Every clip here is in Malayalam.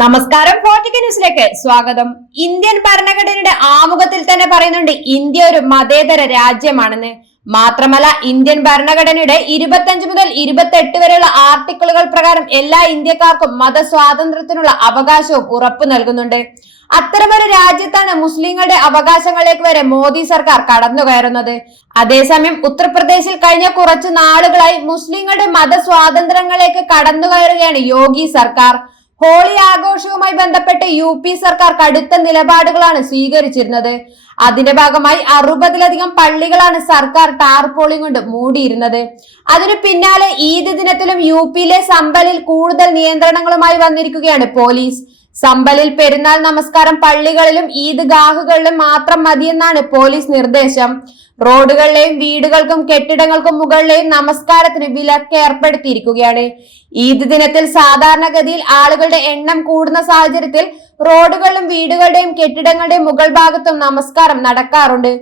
നമസ്കാരം ഫോർട്ടിക്ക ന്യൂസിലേക്ക് സ്വാഗതം. ഇന്ത്യൻ ഭരണഘടനയുടെ ആമുഖത്തിൽ തന്നെ പറയുന്നുണ്ട് ഇന്ത്യ ഒരു മതേതര രാജ്യമാണെന്ന്. മാത്രമല്ല ഇന്ത്യൻ ഭരണഘടനയുടെ ഇരുപത്തഞ്ച് മുതൽ ഇരുപത്തെട്ട് വരെയുള്ള ആർട്ടിക്കിളുകൾ പ്രകാരം എല്ലാ ഇന്ത്യക്കാർക്കും മതസ്വാതന്ത്ര്യത്തിനുള്ള അവകാശവും ഉറപ്പു നൽകുന്നുണ്ട്. അത്തരമൊരു രാജ്യത്താണ് മുസ്ലിങ്ങളുടെ അവകാശങ്ങളിലേക്ക് വരെ മോദി സർക്കാർ കടന്നു കയറുന്നത്. അതേസമയം ഉത്തർപ്രദേശിൽ കഴിഞ്ഞ കുറച്ചു നാളുകളായി മുസ്ലിങ്ങളുടെ മതസ്വാതന്ത്ര്യങ്ങളിലേക്ക് കടന്നു കയറുകയാണ് യോഗി സർക്കാർ. ഹോളി ആഘോഷവുമായി ബന്ധപ്പെട്ട് യു പി സർക്കാർ കടുത്ത നിലപാടുകളാണ് സ്വീകരിച്ചിരുന്നത്. അതിന്റെ ഭാഗമായി അറുപതിലധികം പള്ളികളാണ് സർക്കാർ ടാർപോളിംഗ് കൊണ്ട് മൂടിയിരുന്നത്. അതിനു പിന്നാലെ ഈദ് ദിനത്തിലും യു പിയിലെ സമ്പലിൽ കൂടുതൽ നിയന്ത്രണങ്ങളുമായി വന്നിരിക്കുകയാണ് പോലീസ്. സമ്പലിൽ പെരുന്നാൾ നമസ്കാരം പള്ളികളിലും ഈദ്ഗാഹുകളിലും മാത്രം മതിയെന്നാണ് പോലീസ് നിർദ്ദേശം. റോഡുകളിലെയും വീടുകൾക്കും കെട്ടിടങ്ങൾക്കും മുകളിലെയും നമസ്കാരത്തിന് വിലക്ക് ഏർപ്പെടുത്തിയിരിക്കുകയാണ്. ഈദ് ദിനത്തിൽ സാധാരണഗതിയിൽ ആളുകളുടെ എണ്ണം കൂടുന്ന സാഹചര്യത്തിൽ റോഡുകളിലും വീടുകളുടെയും കെട്ടിടങ്ങളുടെയും മുകൾ ഭാഗത്തും നമസ്കാരം നടക്കാറുണ്ട്.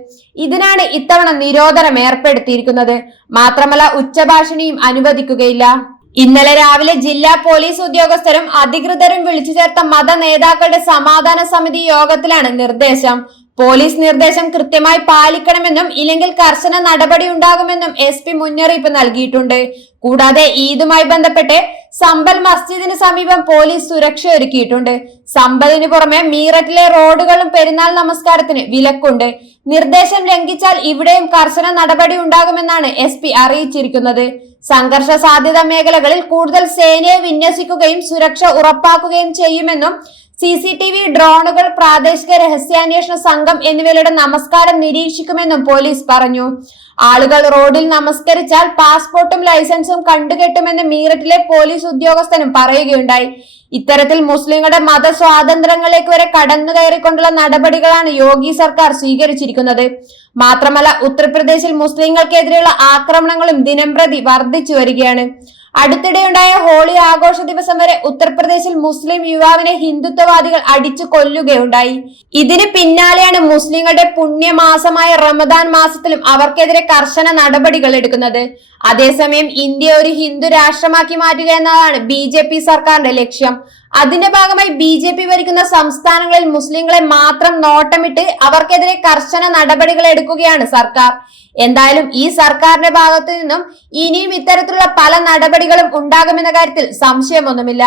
ഇതിനാണ് ഇത്തവണ നിരോധനം ഏർപ്പെടുത്തിയിരിക്കുന്നത്. മാത്രമല്ല ഉച്ചഭാഷണിയും അനുവദിക്കുകയില്ല. ഇന്നലെ രാവിലെ ജില്ലാ പോലീസ് ഉദ്യോഗസ്ഥരും അധികൃതരും വിളിച്ചു ചേർത്ത മത നേതാക്കളുടെ സമാധാന സമിതി യോഗത്തിലാണ് നിർദ്ദേശം. പോലീസ് നിർദ്ദേശം കൃത്യമായി പാലിക്കണമെന്നും ഇല്ലെങ്കിൽ കർശന നടപടി ഉണ്ടാകുമെന്നും എസ് മുന്നറിയിപ്പ് നൽകിയിട്ടുണ്ട്. കൂടാതെ ഈദുമായി ബന്ധപ്പെട്ട് സമ്പൽ മസ്ജിദിന് സമീപം പോലീസ് സുരക്ഷ ഒരുക്കിയിട്ടുണ്ട്. സമ്പലിന് പുറമെ മീററ്റിലെ റോഡുകളും പെരുന്നാൾ നമസ്കാരത്തിന് വിലക്കുണ്ട്. നിർദ്ദേശം ലംഘിച്ചാൽ ഇവിടെയും കർശന നടപടി ഉണ്ടാകുമെന്നാണ് എസ് അറിയിച്ചിരിക്കുന്നത്. സംഘർഷ സാധ്യത മേഖലകളിൽ കൂടുതൽ സേനയെ വിന്യസിക്കുകയും സുരക്ഷ ഉറപ്പാക്കുകയും ചെയ്യുമെന്നും സി സി ടി വി ഡ്രോണുകൾ പ്രാദേശിക രഹസ്യാന്വേഷണ സംഘം എന്നിവയുടെ നമസ്കാരം നിരീക്ഷിക്കുമെന്നും പോലീസ് പറഞ്ഞു. ആളുകൾ റോഡിൽ നമസ്കരിച്ചാൽ പാസ്പോർട്ടും ലൈസൻസും കണ്ടുകെട്ടുമെന്ന് മീററ്റിലെ പോലീസ് ഉദ്യോഗസ്ഥനും പറയുകയുണ്ടായി. ഇത്തരത്തിൽ മുസ്ലിങ്ങളുടെ മത സ്വാതന്ത്ര്യങ്ങളിലേക്ക് വരെ കടന്നു കയറിക്കൊണ്ടുള്ള നടപടികളാണ് യോഗി സർക്കാർ സ്വീകരിച്ചിരിക്കുന്നത്. മാത്രമല്ല ഉത്തർപ്രദേശിൽ മുസ്ലിങ്ങൾക്കെതിരെയുള്ള ആക്രമണങ്ങളും ദിനംപ്രതി വർദ്ധിച്ചു വരികയാണ്. അടുത്തിടെയുണ്ടായ ഹോളി ആഘോഷ ദിവസം വരെ ഉത്തർപ്രദേശിൽ മുസ്ലിം യുവാവിനെ ഹിന്ദുത്വവാദികൾ അടിച്ചു കൊല്ലുകയുണ്ടായി. ഇതിന് പിന്നാലെയാണ് മുസ്ലിങ്ങളുടെ പുണ്യമാസമായ റമദാൻ മാസത്തിലും അവർക്കെതിരെ കർശന നടപടികൾ എടുക്കുന്നത്. അതേസമയം ഇന്ത്യ ഒരു ഹിന്ദു രാഷ്ട്രമാക്കി മാറ്റുക എന്നതാണ് ബി സർക്കാരിന്റെ ലക്ഷ്യം. അതിന്റെ ഭാഗമായി ബി ജെ പി ഭരിക്കുന്ന സംസ്ഥാനങ്ങളിൽ മുസ്ലിങ്ങളെ മാത്രം നോട്ടമിട്ട് അവർക്കെതിരെ കർശന നടപടികൾ എടുക്കുകയാണ് സർക്കാർ. എന്തായാലും ഈ സർക്കാരിന്റെ ഭാഗത്തു നിന്നും ഇനിയും ഇത്തരത്തിലുള്ള പല നടപടികളും ഉണ്ടാകുമെന്ന കാര്യത്തിൽ സംശയമൊന്നുമില്ല.